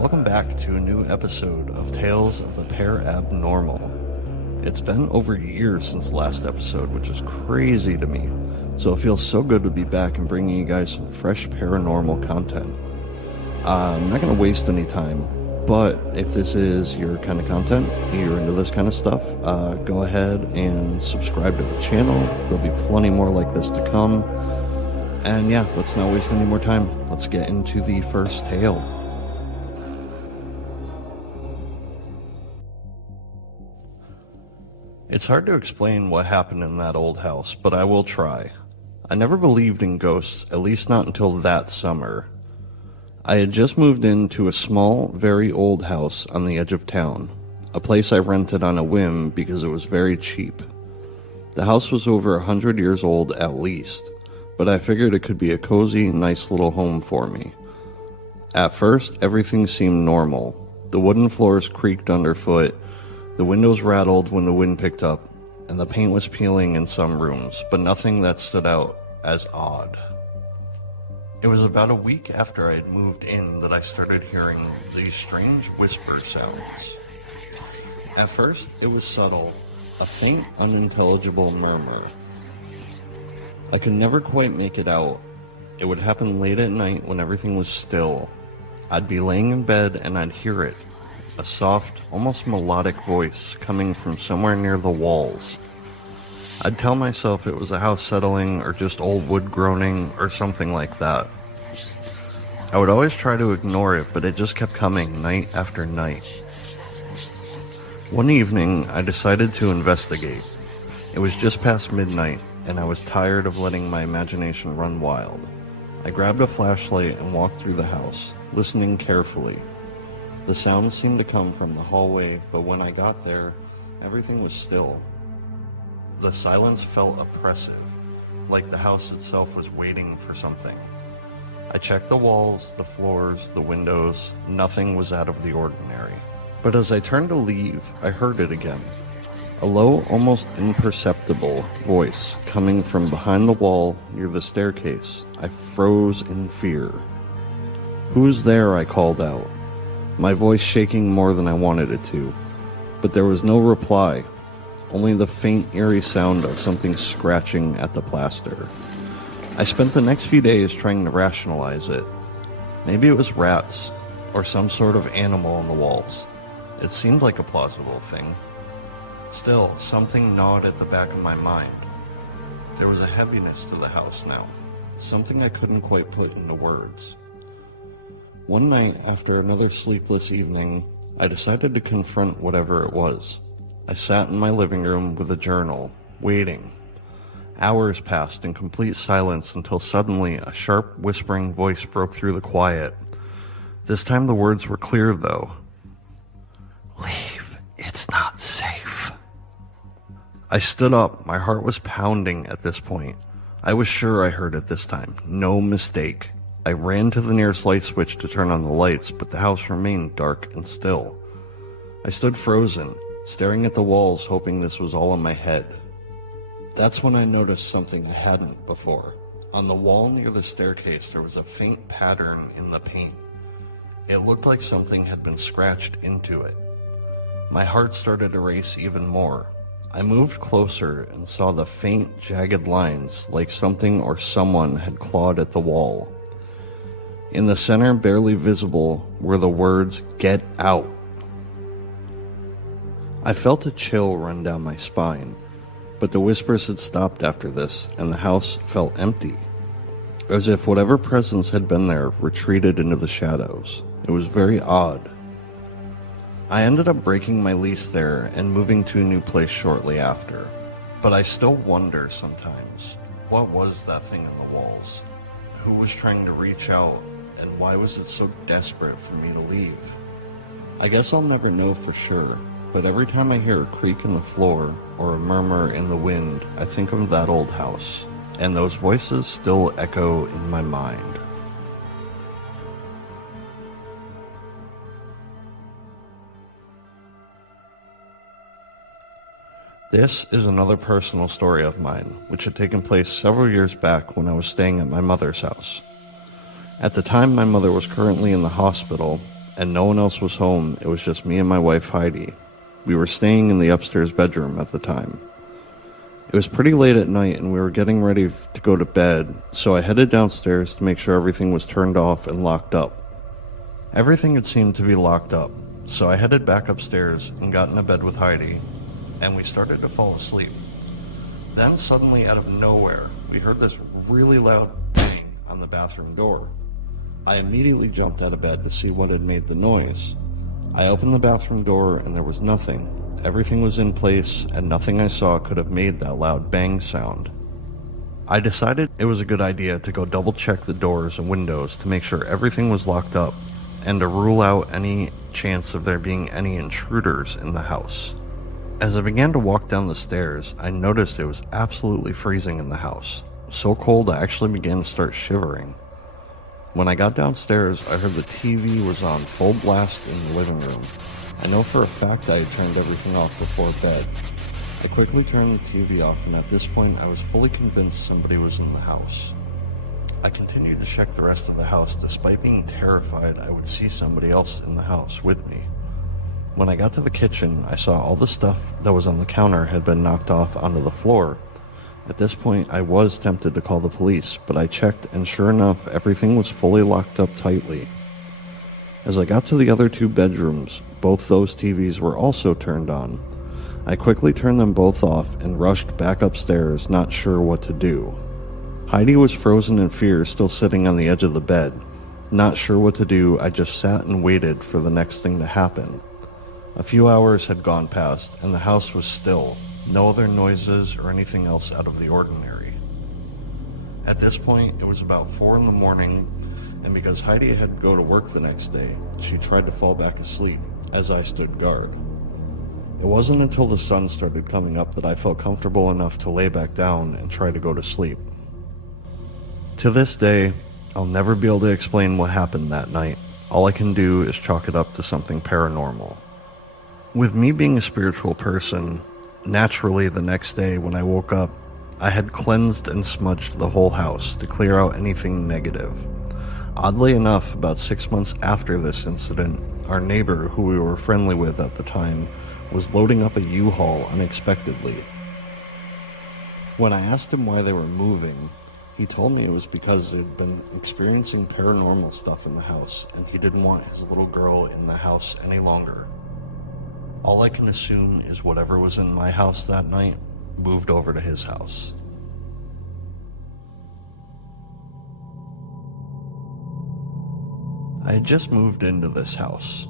Welcome back to a new episode of Tales of the Parabnormal. It's been over years since the last episode, which is crazy to me, so it feels so good to be back and bringing you guys some fresh paranormal content. I'm not going to waste any time, but if this is your kind of content, you're into this kind of stuff, go ahead and subscribe to the channel. There'll be plenty more like this to come. And yeah, let's not waste any more time. Let's get into the first tale. It's hard to explain what happened in that old house, but I will try. I never believed in ghosts, at least not until that summer. I had just moved into a small, very old house on the edge of town, a place I rented on a whim because it was very cheap. The house was over 100 years old at least, but I figured it could be a cozy, nice little home for me. At first, everything seemed normal. The wooden floors creaked underfoot, the windows rattled when the wind picked up, and the paint was peeling in some rooms, but nothing that stood out as odd. It was about a week after I had moved in that I started hearing these strange whisper sounds. At first, it was subtle, a faint, unintelligible murmur. I could never quite make it out. It would happen late at night when everything was still. I'd be laying in bed and I'd hear it. A soft, almost melodic voice coming from somewhere near the walls. I'd tell myself it was a house settling or just old wood groaning or something like that. I would always try to ignore it, but it just kept coming night after night. One evening, I decided to investigate. It was just past midnight, and I was tired of letting my imagination run wild. I grabbed a flashlight and walked through the house, listening carefully. The sounds seemed to come from the hallway, but when I got there, everything was still. The silence felt oppressive, like the house itself was waiting for something. I checked the walls, the floors, the windows. Nothing was out of the ordinary. But as I turned to leave, I heard it again. A low, almost imperceptible voice coming from behind the wall near the staircase. I froze in fear. "Who's there?" I called out, my voice shaking more than I wanted it to. But there was no reply, only the faint, eerie sound of something scratching at the plaster. I spent the next few days trying to rationalize it. Maybe it was rats, or some sort of animal on the walls. It seemed like a plausible thing. Still, something gnawed at the back of my mind. There was a heaviness to the house now, something I couldn't quite put into words. One night, after another sleepless evening, I decided to confront whatever it was. I sat in my living room with a journal, waiting. Hours passed in complete silence until suddenly a sharp, whispering voice broke through the quiet. This time the words were clear, though. "Leave, it's not safe." I stood up, my heart was pounding at this point. I was sure I heard it this time, no mistake. I ran to the nearest light switch to turn on the lights, but the house remained dark and still. I stood frozen, staring at the walls, hoping this was all in my head. That's when I noticed something I hadn't before. On the wall near the staircase, there was a faint pattern in the paint. It looked like something had been scratched into it. My heart started to race even more. I moved closer and saw the faint, jagged lines, like something or someone had clawed at the wall. In the center, barely visible, were the words, "Get out." I felt a chill run down my spine, but the whispers had stopped after this, and the house felt empty, as if whatever presence had been there retreated into the shadows. It was very odd. I ended up breaking my lease there and moving to a new place shortly after, but I still wonder sometimes, what was that thing in the walls? Who was trying to reach out? And why was it so desperate for me to leave? I guess I'll never know for sure, but every time I hear a creak in the floor or a murmur in the wind, I think of that old house, and those voices still echo in my mind. This is another personal story of mine, which had taken place several years back when I was staying at my mother's house. At the time, my mother was currently in the hospital, and no one else was home. It was just me and my wife, Heidi. We were staying in the upstairs bedroom at the time. It was pretty late at night and we were getting ready to go to bed, so I headed downstairs to make sure everything was turned off and locked up. Everything had seemed to be locked up, so I headed back upstairs and got into bed with Heidi, and we started to fall asleep. Then suddenly, out of nowhere, we heard this really loud bang on the bathroom door. I immediately jumped out of bed to see what had made the noise. I opened the bathroom door and there was nothing. Everything was in place and nothing I saw could have made that loud bang sound. I decided it was a good idea to go double check the doors and windows to make sure everything was locked up and to rule out any chance of there being any intruders in the house. As I began to walk down the stairs, I noticed it was absolutely freezing in the house. So cold I actually began to start shivering. When I got downstairs, I heard the TV was on full blast in the living room. I know for a fact I had turned everything off before bed. I quickly turned the TV off, and at this point I was fully convinced somebody was in the house. I continued to check the rest of the house despite being terrified I would see somebody else in the house with me. When I got to the kitchen, I saw all the stuff that was on the counter had been knocked off onto the floor. At this point, I was tempted to call the police, but I checked, and sure enough, everything was fully locked up tightly. As I got to the other two bedrooms, both those TVs were also turned on. I quickly turned them both off and rushed back upstairs, not sure what to do. Heidi was frozen in fear, still sitting on the edge of the bed. Not sure what to do, I just sat and waited for the next thing to happen. A few hours had gone past, and the house was still. No other noises or anything else out of the ordinary. At this point, it was about 4 in the morning, and because Heidi had to go to work the next day, she tried to fall back asleep as I stood guard. It wasn't until the sun started coming up that I felt comfortable enough to lay back down and try to go to sleep. To this day, I'll never be able to explain what happened that night. All I can do is chalk it up to something paranormal. With me being a spiritual person, naturally the next day when I woke up, I had cleansed and smudged the whole house to clear out anything negative. Oddly enough, about 6 months after this incident, our neighbor, who we were friendly with at the time, was loading up a U-Haul unexpectedly. When I asked him why they were moving, he told me it was because they'd been experiencing paranormal stuff in the house, and he didn't want his little girl in the house any longer. All I can assume is whatever was in my house that night moved over to his house. I had just moved into this house,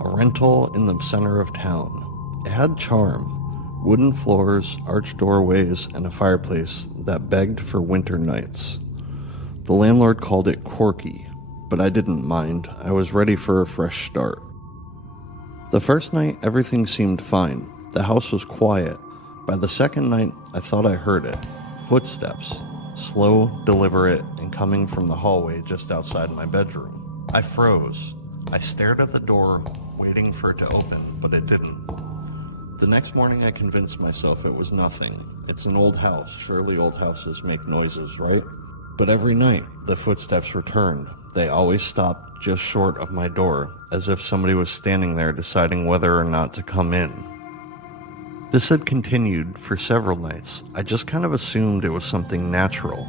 a rental in the center of town. It had charm, wooden floors, arched doorways, and a fireplace that begged for winter nights. The landlord called it quirky, but I didn't mind. I was ready for a fresh start. The first night, everything seemed fine. The house was quiet. By the second night, I thought I heard it. Footsteps, slow, deliberate, and coming from the hallway just outside my bedroom. I froze. I stared at the door, waiting for it to open, but it didn't. The next morning, I convinced myself it was nothing. It's an old house. Surely old houses make noises, right? But every night, the footsteps returned. They always stopped just short of my door, as if somebody was standing there deciding whether or not to come in. This had continued for several nights. I just kind of assumed it was something natural.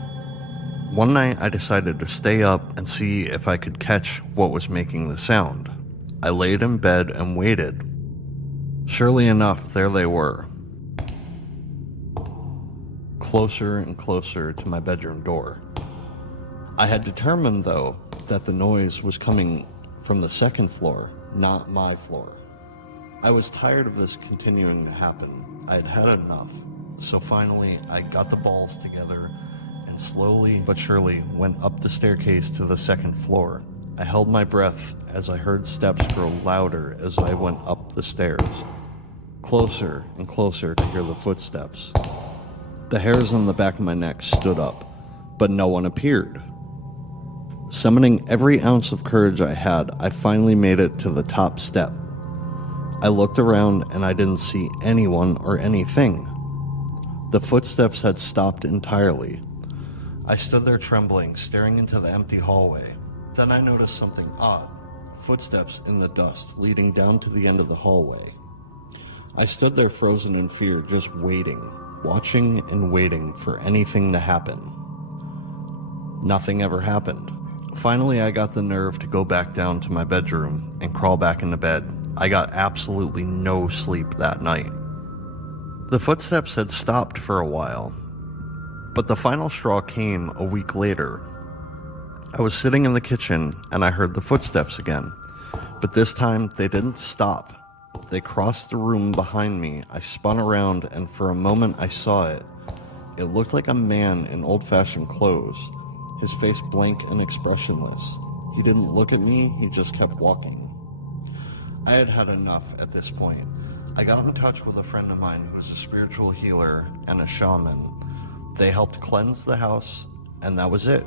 One night, I decided to stay up and see if I could catch what was making the sound. I laid in bed and waited. Surely enough, there they were. Closer and closer to my bedroom door. I had determined, though, that the noise was coming from the second floor, not my floor. I was tired of this continuing to happen. I had had enough. So finally, I got the balls together and slowly but surely went up the staircase to the second floor. I held my breath as I heard steps grow louder as I went up the stairs. Closer and closer to hear the footsteps. The hairs on the back of my neck stood up, but no one appeared. Summoning every ounce of courage I had, I finally made it to the top step. I looked around and I didn't see anyone or anything. The footsteps had stopped entirely. I stood there trembling, staring into the empty hallway. Then I noticed something odd. footsteps in the dust leading down to the end of the hallway. I stood there frozen in fear, just waiting, watching and waiting for anything to happen. Nothing ever happened. Finally, I got the nerve to go back down to my bedroom and crawl back into bed. I got absolutely no sleep that night. The footsteps had stopped for a while, but the final straw came a week later. I was sitting in the kitchen and I heard the footsteps again, but this time they didn't stop. They crossed the room behind me. I spun around and for a moment I saw it. It looked like a man in old-fashioned clothes, his face blank and expressionless. He didn't look at me, he just kept walking. I had had enough at this point. I got in touch with a friend of mine who's a spiritual healer and a shaman. They helped cleanse the house, and that was it.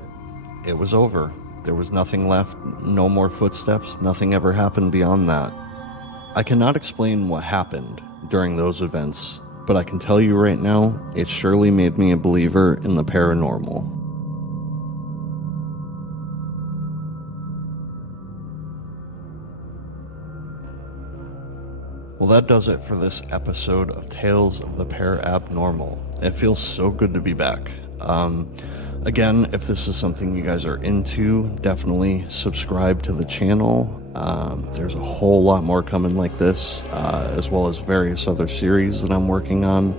It was over. There was nothing left, no more footsteps, nothing ever happened beyond that. I cannot explain what happened during those events, but I can tell you right now, it surely made me a believer in the paranormal. Well, that does it for this episode of Tales of the Parabnormal. It feels so good to be back. Again, if this is something you guys are into, definitely subscribe to the channel. There's a whole lot more coming like this, as well as various other series that I'm working on.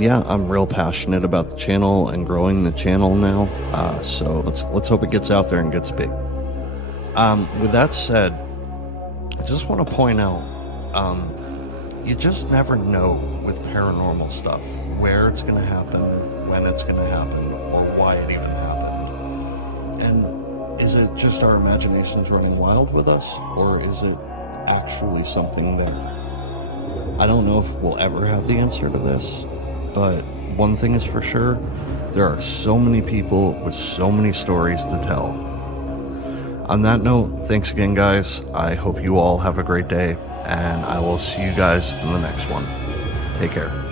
Yeah, I'm real passionate about the channel and growing the channel now. So let's hope it gets out there and gets big. With that said, I just want to point out, you just never know with paranormal stuff where it's going to happen, when it's going to happen, or why it even happened. And is it just our imaginations running wild with us, or is it actually something there? I don't know if we'll ever have the answer to this, but one thing is for sure, there are so many people with so many stories to tell. On that note, thanks again, guys. I hope you all have a great day, and I will see you guys in the next one. Take care.